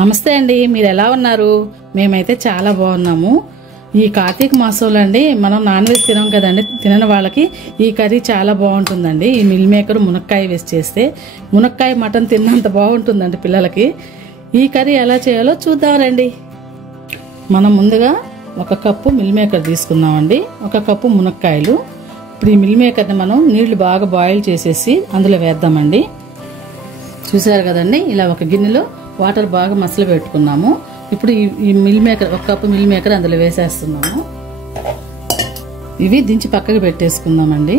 నమస్తే అండి, మీరు ఎలా ఉన్నారు? మేమైతే చాలా బాగున్నాము. ఈ కార్తీక మాసంలో అండి మనం నాన్ వెజ్ తినాం కదండి, తినని వాళ్ళకి ఈ కర్రీ చాలా బాగుంటుందండి. ఈ మిల్ మేకర్ మునక్కాయ వేసి చేస్తే మునక్కాయ మటన్ తిన్నంత బాగుంటుందండి పిల్లలకి. ఈ కర్రీ ఎలా చేయాలో చూద్దాం రండి. మనం ముందుగా 1 కప్పు మిల్ మేకర్ తీసుకుందామండి, 1 కప్పు మునక్కాయలు. ఇప్పుడు ఈ మిల్ మేకర్ని మనం నీళ్లు బాగా బాయిల్ చేసేసి అందులో వేద్దామండి. చూసారు కదండి, ఇలా ఒక గిన్నెలో వాటర్ బాగా మసలు పెట్టుకున్నాము. ఇప్పుడు ఈ meal maker 1 cup meal maker అందులో వేసేస్తున్నాము. ఇవి దించి పక్కకి పెట్టేసుకుందామండి.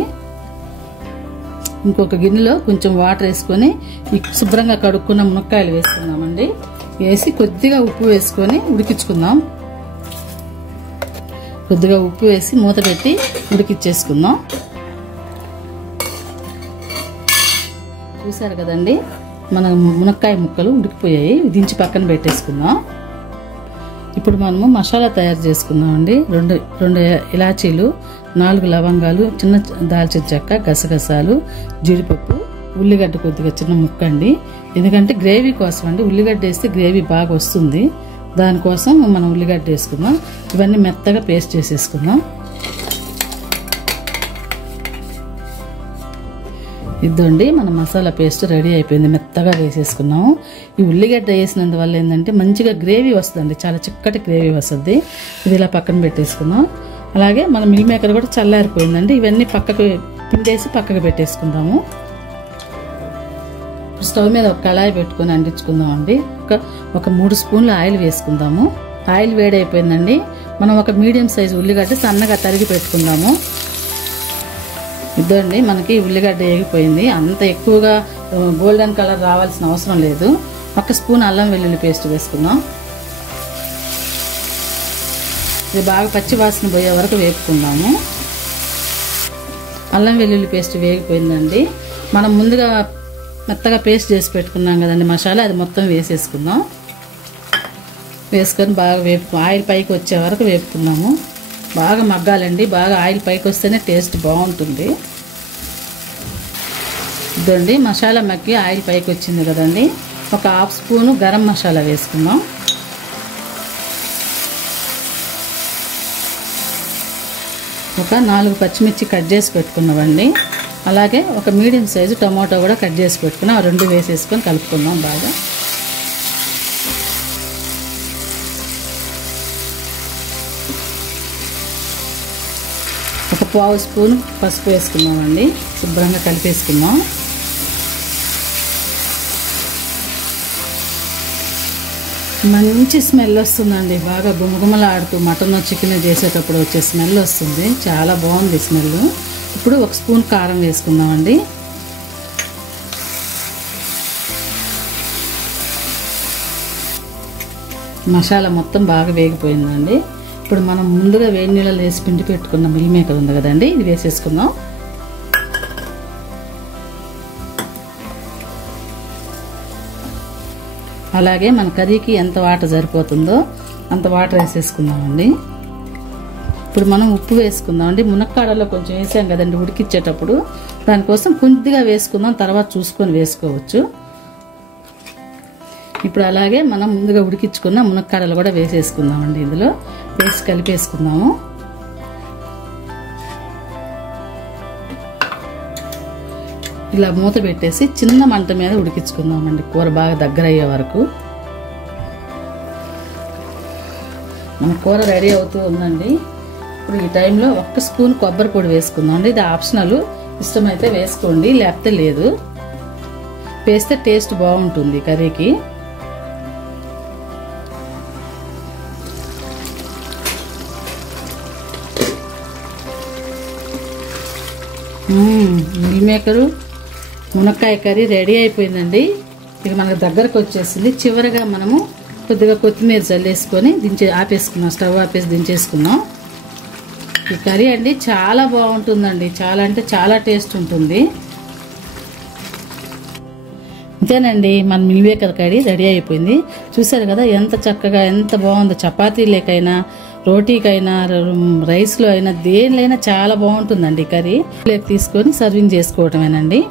ఇంకొక గిన్నెలో కొంచెం వాటర్ వేసుకొని శుభ్రంగా కడుక్కున్న మునక్కాయలు వేసుకుందామండి. వేసి కొద్దిగా ఉప్పు వేసుకొని ఉడికించుకుందాం. కొద్దిగా ఉప్పు వేసి మూత పెట్టి ఉడికిచ్చేసుకుందాం. చూసారు కదండి, మన మునక్కాయ ముక్కలు ఉడికిపోయాయి. దించి పక్కన పెట్టేసుకుందాం. ఇప్పుడు మనము మసాలా తయారు చేసుకుందామండి. 2 ఇలాచీలు, 4 లవంగాలు, చిన్న దాల్చిన చెక్క, గసగసాలు, జీడిపప్పు, ఉల్లిగడ్డ కొద్దిగా చిన్న ముక్క అండి. ఎందుకంటే గ్రేవీ కోసం అండి, ఉల్లిగడ్డ వేస్తే గ్రేవీ బాగా వస్తుంది. దానికోసం మనం ఉల్లిగడ్డ వేసుకుందాం. ఇవన్నీ మెత్తగా పేస్ట్ చేసేసుకుందాం. ఇదండి మన మసాలా పేస్ట్ రెడీ అయిపోయింది. మెత్తగా వేసేసుకున్నాము. ఈ ఉల్లిగడ్డ వేసినందువల్ల ఏంటంటే మంచిగా గ్రేవీ వస్తుందండి, చాలా చిక్కటి గ్రేవీ వస్తుంది. ఇది ఇలా పక్కన పెట్టేసుకుందాం. అలాగే మన మిల్ మేకర్ కూడా చల్లారిపోయిందండి. ఇవన్నీ పక్కకు పిండేసి పక్కకు పెట్టేసుకుందాము. స్టవ్ మీద ఒక కళాయి పెట్టుకొని అంటించుకుందామండి. ఒక 3 స్పూన్ల ఆయిల్ వేసుకుందాము. ఆయిల్ వేడైపోయిందండి. మనం ఒక మీడియం సైజు ఉల్లిగడ్డ సన్నగా తరిగి పెట్టుకుందాము. ఇదండి మనకి ఉల్లిగడ్డ వేగిపోయింది. అంత ఎక్కువగా గోల్డెన్ కలర్ రావాల్సిన అవసరం లేదు. 1 స్పూన్ అల్లం వెల్లుల్లి పేస్ట్ వేసుకుందాం. ఇది బాగా పచ్చి వాసన పోయే వరకు వేపుకుందాము. అల్లం వెల్లుల్లి పేస్ట్ వేగిపోయిందండి. మనం ముందుగా మెత్తగా పేస్ట్ చేసి పెట్టుకున్నాం కదండి మసాలా, అది మొత్తం వేసేసుకుందాం. వేసుకొని బాగా ఆయిల్ పైకి వచ్చే వరకు వేపుకుందాము. బాగా మగ్గాలండి. బాగా ఆయిల్ పైకి వస్తేనే టేస్ట్ బాగుంటుంది. ఇదండి మసాలా మగ్గి ఆయిల్ పైకి వచ్చింది కదండి. ఒక 1/2 స్పూను గరం మసాలా వేసుకుందాం. ఒక 4 పచ్చిమిర్చి కట్ చేసి పెట్టుకున్నామండి. అలాగే ఒక మీడియం సైజు టమాటో కూడా కట్ చేసి పెట్టుకున్నాం. ఆ 2 వేసేసుకొని కలుపుకుందాం బాగా. ఒక 1/2 స్పూన్ పసుపు వేసుకున్నామండి. శుభ్రంగా కలిపేసుకుందాం. మంచి స్మెల్ వస్తుందండి. బాగా గుమగుమలాడుతూ మటన్ చికెన్ చేసేటప్పుడు వచ్చే స్మెల్ వస్తుంది. చాలా బాగుంది స్మెల్. ఇప్పుడు 1 స్పూన్ కారం వేసుకుందామండి. మసాలా మొత్తం బాగా వేగిపోయిందండి. ఇప్పుడు మనం ముందుగా వేడి నీళ్ళలో వేసి పిండి పెట్టుకున్న మిల్ మేకర్ ఉంది కదండి, ఇది వేసేసుకుందాం. అలాగే మన కర్రీకి ఎంత వాటర్ సరిపోతుందో అంత వాటర్ వేసేసుకుందామండి. ఇప్పుడు మనం ఉప్పు వేసుకుందామండి. మునక్కాడలో కొంచెం వేసాం కదండి ఉడికిచ్చేటప్పుడు, దానికోసం కొద్దిగా వేసుకుందాం, తర్వాత చూసుకొని వేసుకోవచ్చు. ఇప్పుడు అలాగే మనం ముందుగా ఉడికించుకున్న మునక్కాడలు కూడా వేసేసుకుందామండి. ఇందులో వేసి కలిపేసుకుందాము. ఇలా మూత పెట్టేసి చిన్న మంట మీద ఉడికించుకుందామండి, కూర బాగా దగ్గర అయ్యే వరకు. మన కూర రెడీ అవుతూ ఉందండి. ఇప్పుడు ఈ టైంలో 1 స్పూన్ కొబ్బరి పొడి వేసుకుందామండి. ఇది ఆప్షనల్, ఇష్టమైతే వేసుకోండి, లేకపోతే లేదు. వేస్తే టేస్ట్ బాగుంటుంది కర్రీకి. మిల్ మేకరు మునక్కాయ కర్రీ రెడీ అయిపోయిందండి. ఇక మనకు దగ్గరకు వచ్చేసింది. చివరిగా మనము కొద్దిగా కొత్తిమీర చల్లేసుకొని ఆపేసుకున్నాం. స్టవ్ ఆపేసి దించేసుకున్నాం. ఈ కర్రీ అండి చాలా బాగుంటుందండి. చాలా అంటే చాలా టేస్ట్ ఉంటుంది. అంతేనండి, మన మిల్ మేకర్ కర్రీ రెడీ అయిపోయింది. చూసారు కదా ఎంత చక్కగా, ఎంత బాగుందో. చపాతీలకైనా, రోటీకైనా, రైస్లో అయినా, దేనిలైనా చాలా బాగుంటుందండి కర్రీ. ప్లేట్ తీసుకొని సర్వింగ్ చేసుకోవటమేనండి.